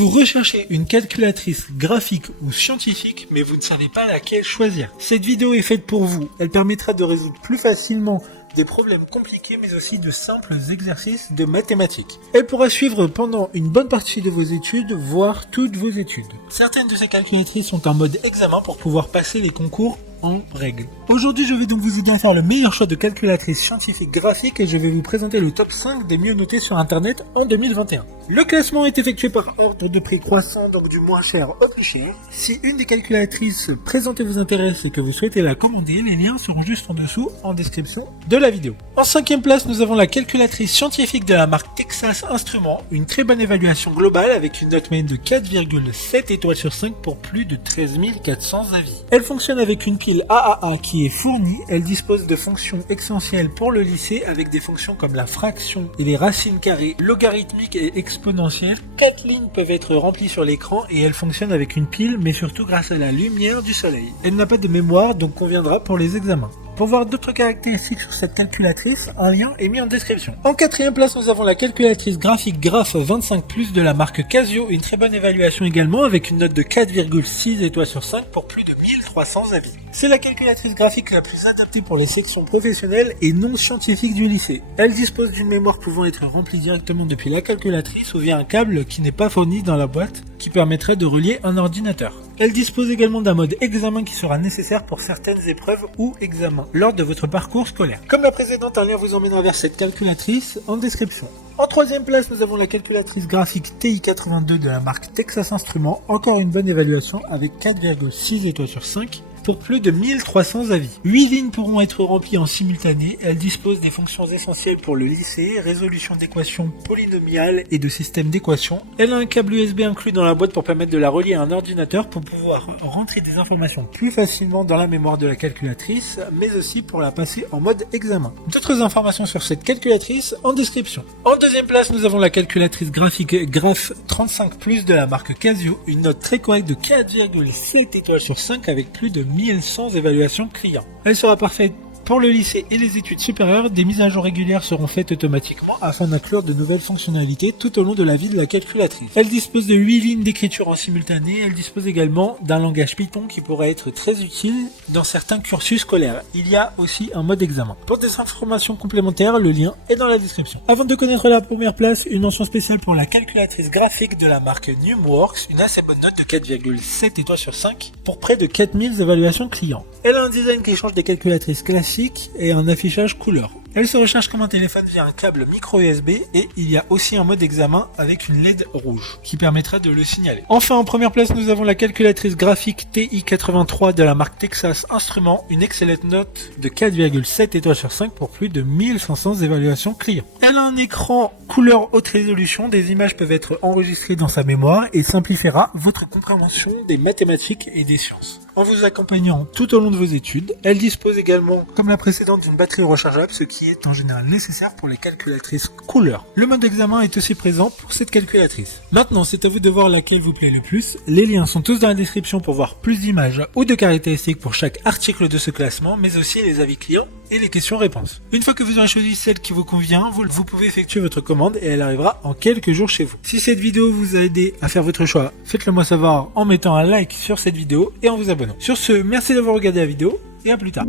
Vous recherchez une calculatrice graphique ou scientifique, mais vous ne savez pas laquelle choisir. Cette vidéo est faite pour vous. Elle permettra de résoudre plus facilement des problèmes compliqués, mais aussi de simples exercices de mathématiques. Elle pourra suivre pendant une bonne partie de vos études, voire toutes vos études. Certaines de ces calculatrices sont en mode examen pour pouvoir passer les concours en règle. Aujourd'hui, je vais donc vous aider à faire le meilleur choix de calculatrice scientifique graphique et je vais vous présenter le top 5 des mieux notés sur internet en 2021. Le classement est effectué par ordre de prix croissant, donc du moins cher au plus cher. Si une des calculatrices présentées vous intéresse et que vous souhaitez la commander, les liens seront juste en dessous en description de la vidéo. En 5e place, nous avons la calculatrice scientifique de la marque Texas Instruments, une très bonne évaluation globale avec une note moyenne de 4,7 étoiles sur 5 pour plus de 13 400 avis. Elle fonctionne avec une pile AAA qui est fournie. Elle dispose de fonctions essentielles pour le lycée avec des fonctions comme la fraction et les racines carrées, logarithmiques et exponentielles. 4 lignes peuvent être remplies sur l'écran et elle fonctionne avec une pile mais surtout grâce à la lumière du soleil. Elle n'a pas de mémoire donc conviendra pour les examens. Pour voir d'autres caractéristiques sur cette calculatrice, un lien est mis en description. En 4e place, nous avons la calculatrice graphique Graph 25+ de la marque Casio, une très bonne évaluation également avec une note de 4,6 étoiles sur 5 pour plus de 1300 avis. C'est la calculatrice graphique la plus adaptée pour les sections professionnelles et non scientifiques du lycée. Elle dispose d'une mémoire pouvant être remplie directement depuis la calculatrice ou via un câble qui n'est pas fourni dans la boîte qui permettrait de relier un ordinateur. Elle dispose également d'un mode examen qui sera nécessaire pour certaines épreuves ou examens lors de votre parcours scolaire. Comme la précédente, un lien vous emmènera vers cette calculatrice en description. En 3e place, nous avons la calculatrice graphique TI82 de la marque Texas Instruments, encore une bonne évaluation avec 4,6 étoiles sur 5. Pour plus de 1300 avis. 8 lignes pourront être remplies en simultané. Elle dispose des fonctions essentielles pour le lycée, résolution d'équations polynomiales et de systèmes d'équations. Elle a un câble USB inclus dans la boîte pour permettre de la relier à un ordinateur pour pouvoir rentrer des informations plus facilement dans la mémoire de la calculatrice, mais aussi pour la passer en mode examen. D'autres informations sur cette calculatrice en description. En 2e place, nous avons la calculatrice graphique Graph 35+ de la marque Casio, une note très correcte de 4,7 étoiles sur 5 avec plus de 1100 évaluations clients. Elle sera parfaite pour le lycée et les études supérieures. Des mises à jour régulières seront faites automatiquement afin d'inclure de nouvelles fonctionnalités tout au long de la vie de la calculatrice. Elle dispose de 8 lignes d'écriture en simultané. Elle dispose également d'un langage Python qui pourrait être très utile dans certains cursus scolaires. Il y a aussi un mode examen. Pour des informations complémentaires, le lien est dans la description. Avant de connaître la première place, une mention spéciale pour la calculatrice graphique de la marque Numworks, une assez bonne note de 4,7 étoiles sur 5 pour près de 4000 évaluations clients. Elle a un design qui change des calculatrices classiques et un affichage couleur. Elle se recharge comme un téléphone via un câble micro USB et il y a aussi un mode examen avec une LED rouge qui permettra de le signaler. Enfin, en première place, nous avons la calculatrice graphique TI83 de la marque Texas Instruments, une excellente note de 4,7 étoiles sur 5 pour plus de 1500 évaluations clients. Elle a un écran couleur haute résolution, des images peuvent être enregistrées dans sa mémoire et simplifiera votre compréhension des mathématiques et des sciences. En vous accompagnant tout au long de vos études, elle dispose également, comme la précédente, d'une batterie rechargeable, ce qui est en général nécessaire pour les calculatrices couleur. Le mode examen est aussi présent pour cette calculatrice. Maintenant, c'est à vous de voir laquelle vous plaît le plus. Les liens sont tous dans la description pour voir plus d'images ou de caractéristiques pour chaque article de ce classement, mais aussi les avis clients et les questions-réponses. Une fois que vous aurez choisi celle qui vous convient, vous pouvez effectuer votre commande et elle arrivera en quelques jours chez vous. Si cette vidéo vous a aidé à faire votre choix, faites-le moi savoir en mettant un like sur cette vidéo et en vous abonnant. Sur ce, merci d'avoir regardé la vidéo et à plus tard.